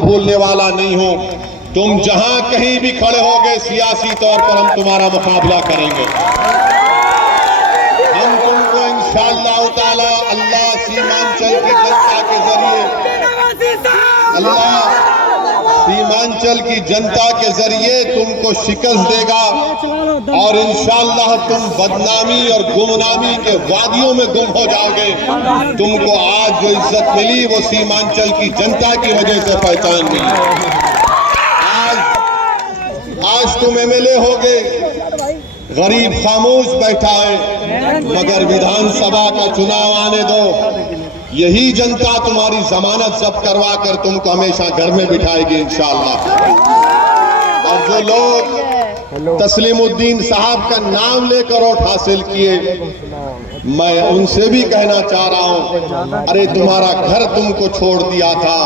भूलने वाला नहीं हूं। तुम जहां कहीं भी खड़े होगे सियासी तौर पर हम तुम्हारा मुकाबला करेंगे। हम तुमको इंशाअल्लाह ताला अल्लाह सीमांचल की जनता के जरिए सीमांचल की जनता के जरिए तुमको शिकस्त देगा और इंशाअल्लाह तुम बदनामी और गुमनामी के वादियों में गुम हो जाओगे। तुमको आज जो इज्जत मिली वो सीमांचल की जनता की वजह से पहचान मिली। आज तुम एमएलए होगे, गरीब खामोश बैठा है, मगर विधानसभा का चुनाव आने दो, यही जनता तुम्हारी जमानत जब्त करवा कर तुमको हमेशा घर में बिठाएगी इंशाअल्लाह। और जो लोग तस्लीमुद्दीन साहब का नाम लेकर वोट हासिल किए, मैं उनसे भी कहना चाह रहा हूं, अरे तुम्हारा घर तुमको छोड़ दिया था,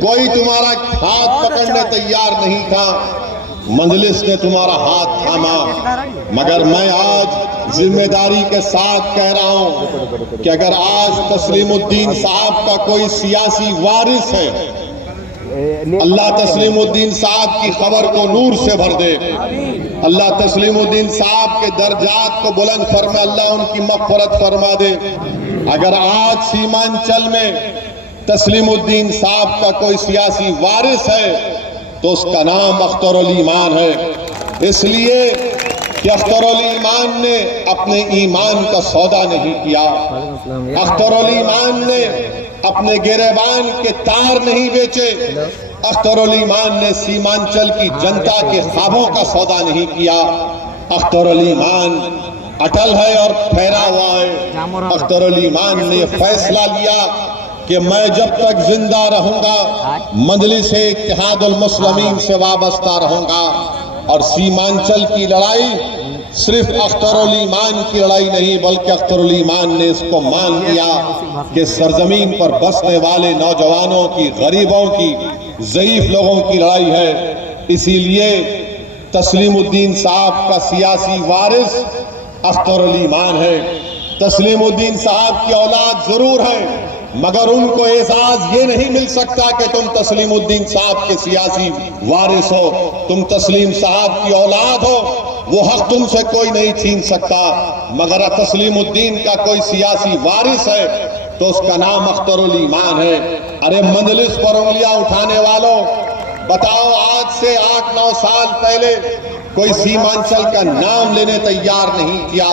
कोई तुम्हारा हाथ पकड़ने तैयार नहीं था, मजलिस ने तुम्हारा हाथ थामा। मगर मैं आज जिम्मेदारी के साथ कह रहा हूं कि अगर आज तस्लीमुद्दीन साहब का कोई सियासी वारिस है, अल्लाह तस्लीमुद्दीन साहब की खबर को नूर से भर दे, अल्लाह तस्लीमुद्दीन साहब के दर्जात को बुलंद फरमा, अल्लाह उनकी मग़फ़िरत फरमा दे। अगर आज सीमांचल में तस्लीमुद्दीन साहब का कोई सियासी वारिस है तो उसका नाम अख्तरुल ईमान है। इसलिए कि अख्तरुल ईमान ने अपने ईमान का सौदा नहीं किया, अख्तरुल ईमान ने अपने गिरेबान के तार नहीं बेचे, अख्तरुल ईमान ने सीमांचल की जनता के ख्वाबों का सौदा नहीं किया। अख्तरुल ईमान अटल है और ठहरा हुआ है। अख्तरुल ईमान ने फैसला लिया कि मैं जब तक जिंदा रहूंगा मजलिस इत्तेहादुल मुस्लिमीन से वाबस्ता रहूंगा। और सीमांचल की लड़ाई सिर्फ अख्तरुल ईमान की लड़ाई नहीं, बल्कि अख्तरुल ईमान ने इसको मान लिया कि सरजमीन पर बसने वाले नौजवानों की, गरीबों की, ज़ईफ लोगों की लड़ाई है। इसीलिए तस्लीमुद्दीन साहब का सियासी वारिस अख्तरुल ईमान है। तस्लीमुद्दीन साहब की औलाद जरूर है, मगर उनको एजाज ये नहीं मिल सकता कि तुम तस्लीमुद्दीन साहब के सियासी वारिस हो, तुम तस्लीम साहब की औलाद हो, वो हक तुमसे कोई नहीं छीन सकता। मगर तस्लीमुद्दीन का कोई सियासी वारिस है तो उसका नाम अख्तरुल ईमान है। अरे मजलिस पर उंगलियां उठाने वालों, बताओ आज से 8-9 साल पहले कोई सीमांचल का नाम लेने तैयार नहीं किया।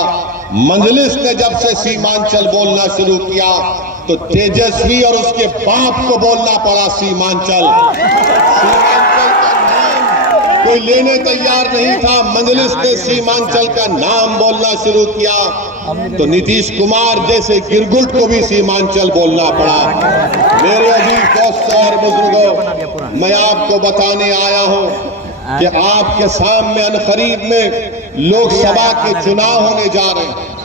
मजलिस ने जब से सीमांचल बोलना शुरू किया तो तेजस्वी और उसके बाप को बोलना पड़ा सीमांचल। सीमांचल का नाम कोई लेने तैयार नहीं था, मजलिस ने सीमांचल का नाम बोलना शुरू किया तो नीतीश कुमार जैसे गिरगुट को भी सीमांचल बोलना पड़ा। मेरे अजीज दोस्तों और बुजुर्गों, मैं आपको बताने आया हूं कि आपके सामने अनकरीब में लोकसभा के चुनाव होने जा रहे हैं।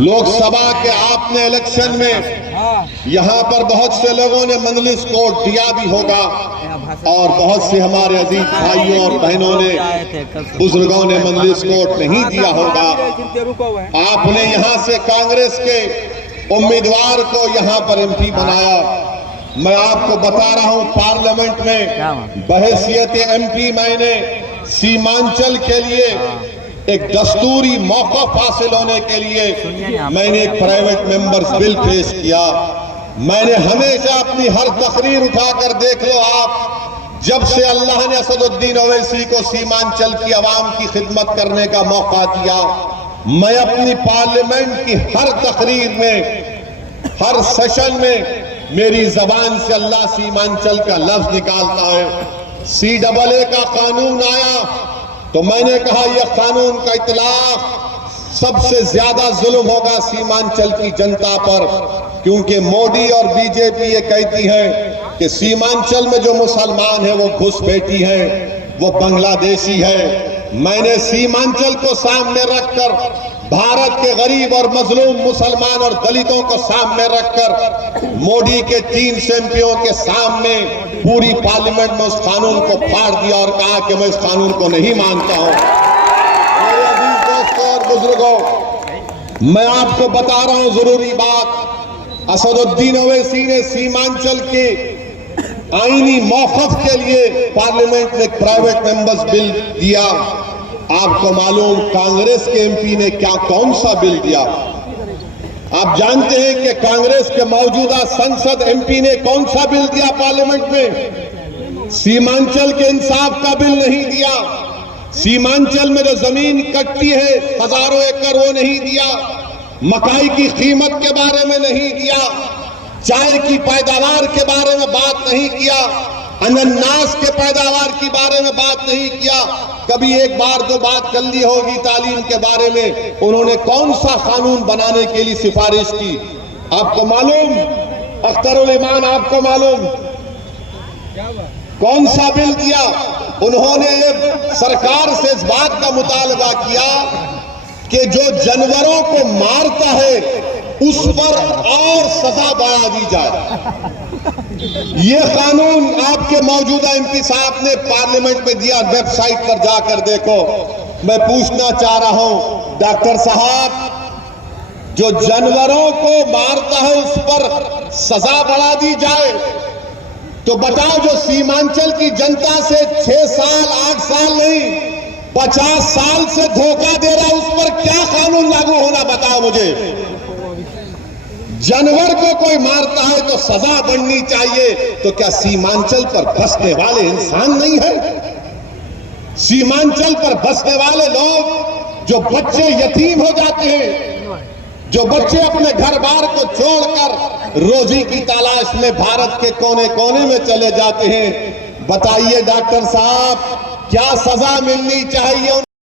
लोकसभा के आपने इलेक्शन में यहाँ पर बहुत से लोगों ने मजलिस को वोट दिया भी होगा और बहुत से हमारे अजीज भाइयों और बहनों ने, बुजुर्गों ने मजलिस को वोट नहीं दिया होगा। आपने यहाँ से कांग्रेस के उम्मीदवार को यहाँ पर एमपी बनाया। मैं आपको बता रहा हूँ, पार्लियामेंट में बहैसियत एमपी मैंने सीमांचल के लिए एक दस्तूरी मौका हासिल होने के लिए मैंने एक प्राइवेट मेंबर्स बिल पेश किया। मैंने हमेशा अपनी हर तकरीर उठाकर, देख लो आप, जब से अल्लाह ने असदुद्दीन ओवैसी को सीमांचल की आवाम की खिदमत करने का मौका दिया, मैं अपनी पार्लियामेंट की हर तकरीर में, हर सेशन में मेरी जबान से अल्लाह सीमांचल का लफ्ज निकालता है। CAA का कानून आया तो मैंने कहा यह कानून का इतलाक सबसे ज्यादा जुल्म होगा सीमांचल की जनता पर, क्योंकि मोदी और बीजेपी ये कहती है कि सीमांचल में जो मुसलमान है वो घुसपैठी है, वो बांग्लादेशी है। मैंने सीमांचल को सामने रखकर, भारत के गरीब और मजलूम मुसलमान और दलितों को सामने रखकर, मोदी के 3 एमपियों के सामने पूरी पार्लियामेंट में उस कानून को फाड़ दिया और कहा कि मैं इस कानून को नहीं मानता हूं। मेरे अजीज दोस्तों और बुजुर्गों, मैं आपको बता रहा हूं जरूरी बात, असदुद्दीन ओवैसी ने सीमांचल के आईनी मौकफ के लिए पार्लियामेंट ने प्राइवेट मेंबर्स बिल दिया। आपको मालूम कांग्रेस के एमपी ने क्या कौन सा बिल दिया? आप जानते हैं कि कांग्रेस के मौजूदा संसद एमपी ने कौन सा बिल दिया पार्लियामेंट में? सीमांचल के इंसाफ का बिल नहीं दिया। सीमांचल में जो जमीन कटती है हजारों एकड़, वो नहीं दिया। मकाई की कीमत के बारे में नहीं दिया। चाय की पैदावार के बारे में बात नहीं किया। अनानास के पैदावार के बारे में बात नहीं किया। कभी एक बार दो बात कर ली होगी तालीम के बारे में। उन्होंने कौन सा कानून बनाने के लिए सिफारिश की? आपको मालूम? अख्तरुल ईमान, आपको मालूम कौन सा बिल दिया? उन्होंने सरकार से इस बात का मुतालबा किया कि जो जानवरों को मारता है उस पर और सजा बढ़ा दी जाए। ये कानून आपके मौजूदा एमपी साहब ने पार्लियामेंट में दिया। वेबसाइट पर जाकर देखो। मैं पूछना चाह रहा हूं डॉक्टर साहब, जो जानवरों को मारता है उस पर सजा बढ़ा दी जाए, तो बताओ जो सीमांचल की जनता से 6 साल 8 साल नहीं 50 साल से धोखा दे रहा है, उस पर क्या कानून लागू होना? बताओ मुझे। जानवर को कोई मारता है तो सजा बढ़नी चाहिए, तो क्या सीमांचल पर बसने वाले इंसान नहीं है? सीमांचल पर बसने वाले लोग, जो बच्चे यतीम हो जाते हैं, जो बच्चे अपने घर बार को छोड़कर रोजी की तलाश में भारत के कोने कोने में चले जाते हैं, बताइए डॉक्टर साहब क्या सजा मिलनी चाहिए?